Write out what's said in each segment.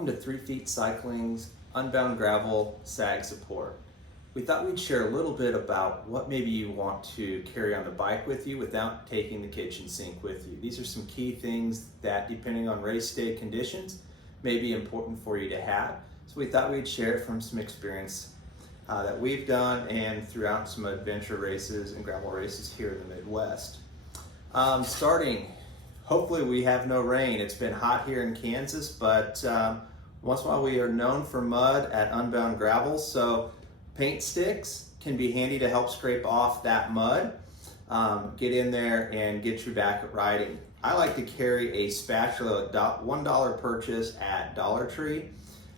Welcome to 3 Feet Cycling's Unbound Gravel SAG support. We thought we'd share a little bit about what maybe you want to carry on the bike with you without taking the kitchen sink with you. These are some key things that, depending on race day conditions, may be important for you to have. So we thought we'd share it from some experience that we've done and throughout some adventure races and gravel races here in the Midwest. Hopefully we have no rain. It's been hot here in Kansas, but once in a while we are known for mud at Unbound Gravel, so paint sticks can be handy to help scrape off that mud. Get in there and get you back at riding. I like to carry a spatula, $1 purchase at Dollar Tree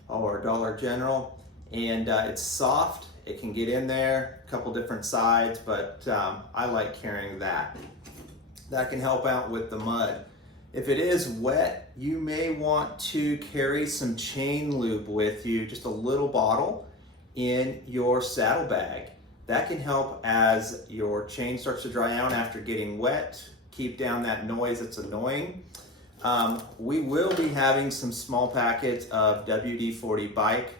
or Dollar General, and it's soft. It can get in there, a couple different sides, but I like carrying that. That can help out with the mud. If it is wet, you may want to carry some chain lube with you, just a little bottle in your saddlebag. That can help as your chain starts to dry out after getting wet, keep down that noise that's annoying. We will be having some small packets of WD-40 bike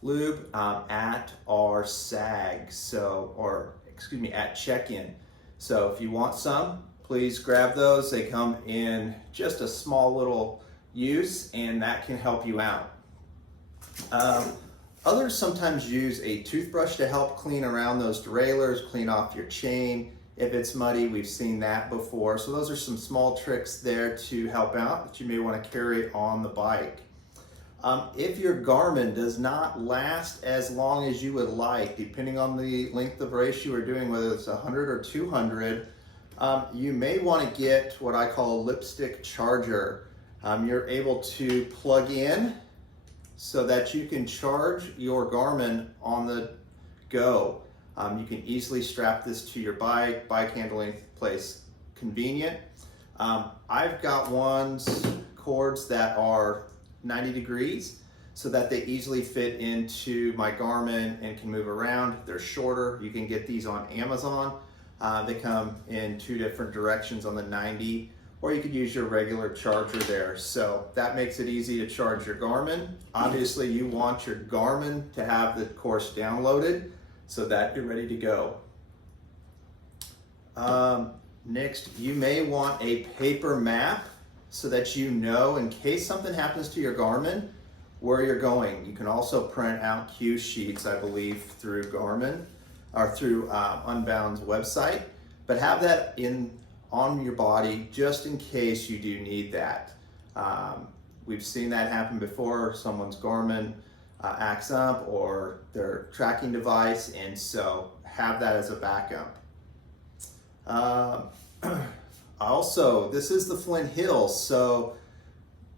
lube at our SAG, at check-in. So if you want some, please grab those. They come in just a small little use, and that can help you out. Others sometimes use a toothbrush to help clean around those derailleurs, clean off your chain. If it's muddy, we've seen that before. So those are some small tricks there to help out that you may want to carry on the bike. If your Garmin does not last as long as you would like, depending on the length of race you are doing, whether it's 100 or 200, you may want to get what I call a lipstick charger. You're able to plug in so that you can charge your Garmin on the go. You can easily strap this to your bike handling place convenient. I've got cords that are 90 degrees so that they easily fit into my Garmin and can move around. They're shorter. You can get these on Amazon. They come in 2 different directions on the 90, or you could use your regular charger there. So that makes it easy to charge your Garmin. Obviously you want your Garmin to have the course downloaded so that you're ready to go. Next, you may want a paper map so that you know, in case something happens to your Garmin, where you're going. You can also print out cue sheets, I believe, through Garmin or through Unbound's website, but have that on your body just in case you do need that. We've seen that happen before. Someone's Garmin acts up or their tracking device, and so have that as a backup. Also, this is the Flint Hills, so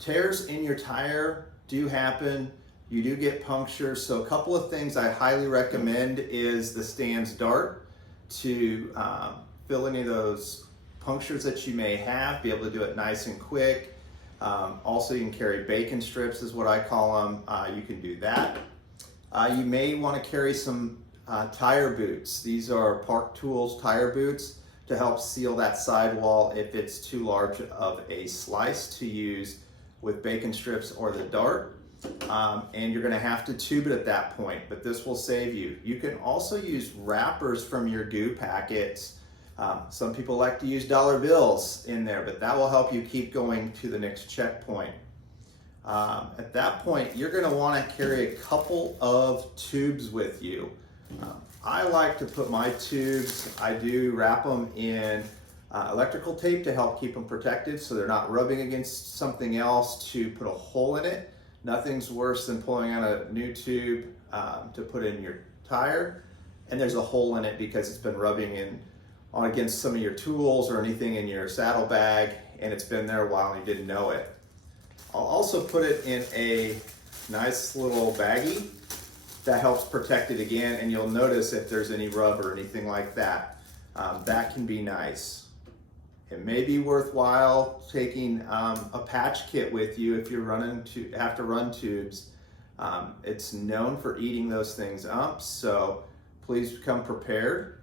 tears in your tire do happen. You do get punctures, so a couple of things I highly recommend is the Stan's Dart to fill any of those punctures that you may have, be able to do it nice and quick. Also, you can carry bacon strips is what I call them. You can do that. You may want to carry some tire boots. These are Park Tools tire boots to help seal that sidewall if it's too large of a slice to use with bacon strips or the Dart. And you're going to have to tube it at that point, but this will save you. You can also use wrappers from your goo packets. Some people like to use dollar bills in there, but that will help you keep going to the next checkpoint. At that point, you're going to want to carry a couple of tubes with you. I like to put my tubes, I do wrap them in electrical tape to help keep them protected so they're not rubbing against something else to put a hole in it. Nothing's worse than pulling out a new tube to put in your tire and there's a hole in it because it's been rubbing on against some of your tools or anything in your saddlebag, and it's been there a while and you didn't know it. I'll also put it in a nice little baggie that helps protect it again, and you'll notice if there's any rub or anything like that. That can be nice. It may be worthwhile taking a patch kit with you if you're have to run tubes. It's known for eating those things up, so please come prepared.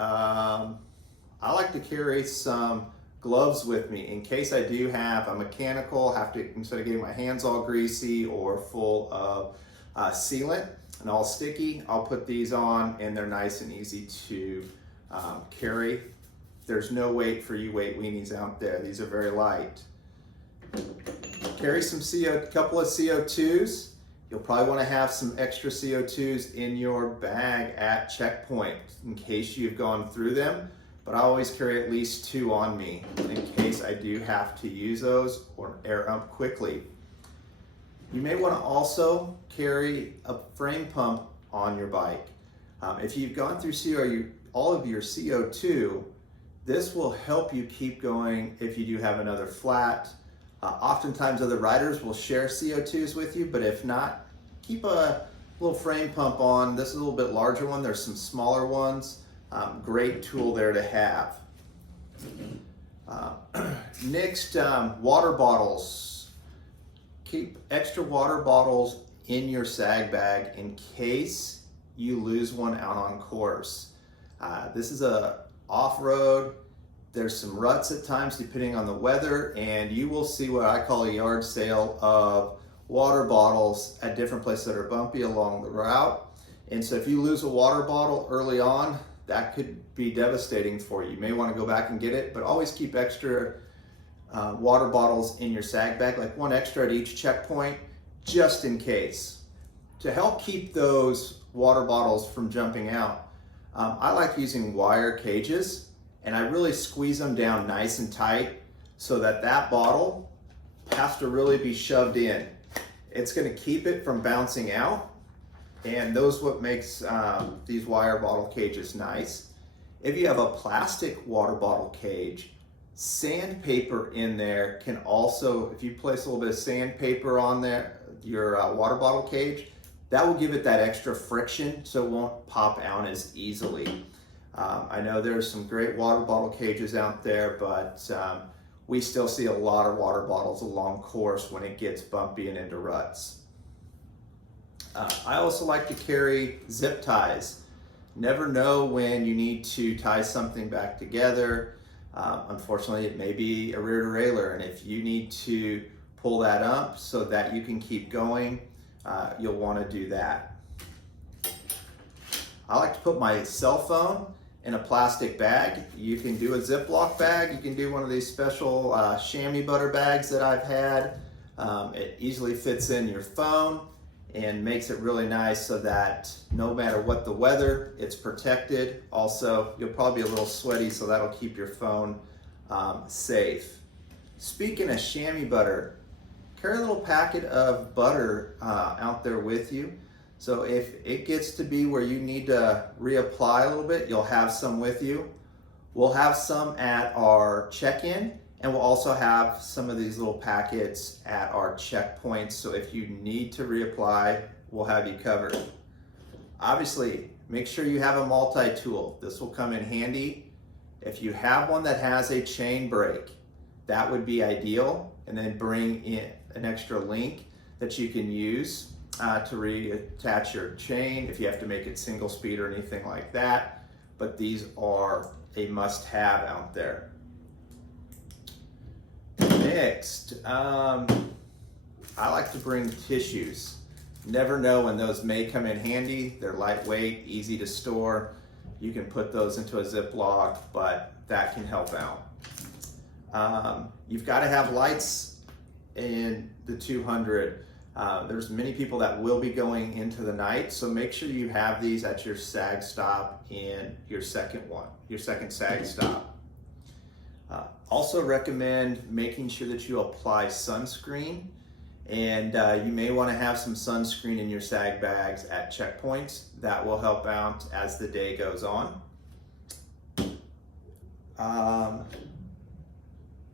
I like to carry some gloves with me in case I do have a mechanical, have to, instead of getting my hands all greasy or full of sealant and all sticky, I'll put these on and they're nice and easy to carry. There's no weight for you weight weenies out there. These are very light. Carry some couple of CO2s. You'll probably want to have some extra CO2s in your bag at checkpoint in case you've gone through them, but I always carry at least 2 on me in case I do have to use those or air up quickly. You may want to also carry a frame pump on your bike. If you've gone through all of your CO2, this will help you keep going if you do have another flat. Oftentimes other riders will share CO2s with you, but if not, keep a little frame pump on. This is a little bit larger one. There's some smaller ones. Great tool there to have. Next, water bottles. Keep extra water bottles in your SAG bag in case you lose one out on course. This is a off-road. There's some ruts at times depending on the weather, and you will see what I call a yard sale of water bottles at different places that are bumpy along the route. And so if you lose a water bottle early on, that could be devastating for you. You may want to go back and get it, but always keep extra water bottles in your SAG bag, like 1 extra at each checkpoint, just in case. To help keep those water bottles from jumping out, I like using wire cages, and I really squeeze them down nice and tight so that that bottle has to really be shoved in. It's going to keep it from bouncing out, and those what makes these wire bottle cages nice. If you have a plastic water bottle cage, sandpaper in there can also, if you place a little bit of sandpaper on there, your water bottle cage, that will give it that extra friction so it won't pop out as easily. I know there's some great water bottle cages out there, but we still see a lot of water bottles along course when it gets bumpy and into ruts. I also like to carry zip ties. Never know when you need to tie something back together. Unfortunately, it may be a rear derailleur, and if you need to pull that up so that you can keep going, you'll want to do that. I like to put my cell phone in a plastic bag. You can do a Ziploc bag. You can do one of these special chamois butter bags that I've had. It easily fits in your phone and makes it really nice so that no matter what the weather, it's protected. Also, you'll probably be a little sweaty, so that'll keep your phone safe. Speaking of chamois butter, carry a little packet of butter out there with you. So if it gets to be where you need to reapply a little bit, you'll have some with you. We'll have some at our check-in, and we'll also have some of these little packets at our checkpoints. So if you need to reapply, we'll have you covered. Obviously, make sure you have a multi-tool. This will come in handy. If you have one that has a chain brake, that would be ideal. And then bring in an extra link that you can use to reattach your chain if you have to make it single speed or anything like that. But these are a must-have out there. Next, I like to bring tissues. Never know when those may come in handy. They're lightweight, easy to store. You can put those into a Ziploc, but that can help out. You've got to have lights in the 200. There's many people that will be going into the night, so make sure you have these at your SAG stop in your second SAG stop. Also recommend making sure that you apply sunscreen, and you may want to have some sunscreen in your SAG bags at checkpoints. That will help out as the day goes on.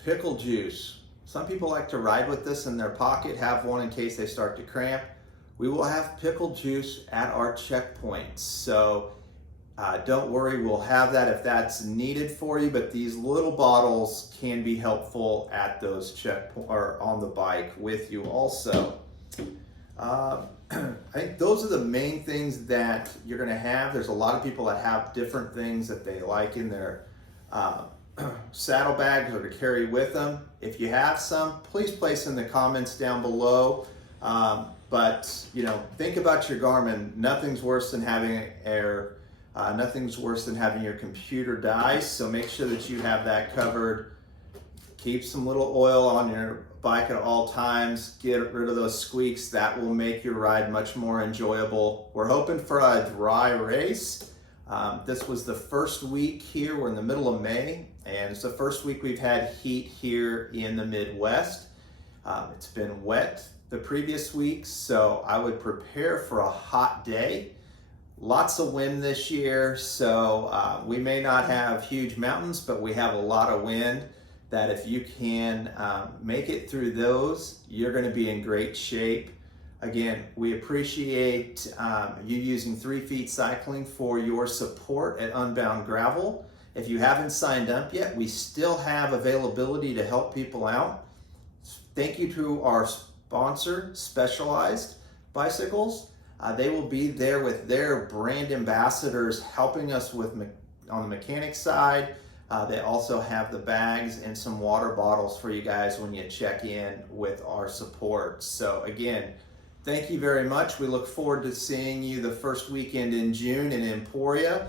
Pickle juice. Some people like to ride with this in their pocket, have one in case they start to cramp. We will have pickle juice at our checkpoints, so don't worry, we'll have that if that's needed for you, but these little bottles can be helpful at those checkpoints or on the bike with you also. I think those are the main things that you're going to have. There's a lot of people that have different things that they like in their saddlebags or to carry with them. If you have some, please place in the comments down below. But you know, think about your Garmin. Nothing's worse than having air. Nothing's worse than having your computer die. So make sure that you have that covered. Keep some little oil on your bike at all times. Get rid of those squeaks. That will make your ride much more enjoyable. We're hoping for a dry race. This was the first week here. We're in the middle of May, and it's the first week we've had heat here in the Midwest. It's been wet the previous weeks, so I would prepare for a hot day. Lots of wind this year, so we may not have huge mountains, but we have a lot of wind that if you can make it through those, you're going to be in great shape. Again, we appreciate you using 3 Feet Cycling for your support at Unbound Gravel. If you haven't signed up yet, we still have availability to help people out. Thank you to our sponsor, Specialized Bicycles. They will be there with their brand ambassadors helping us with on the mechanic side. They also have the bags and some water bottles for you guys when you check in with our support. So again, thank you very much. We look forward to seeing you the first weekend in June in Emporia.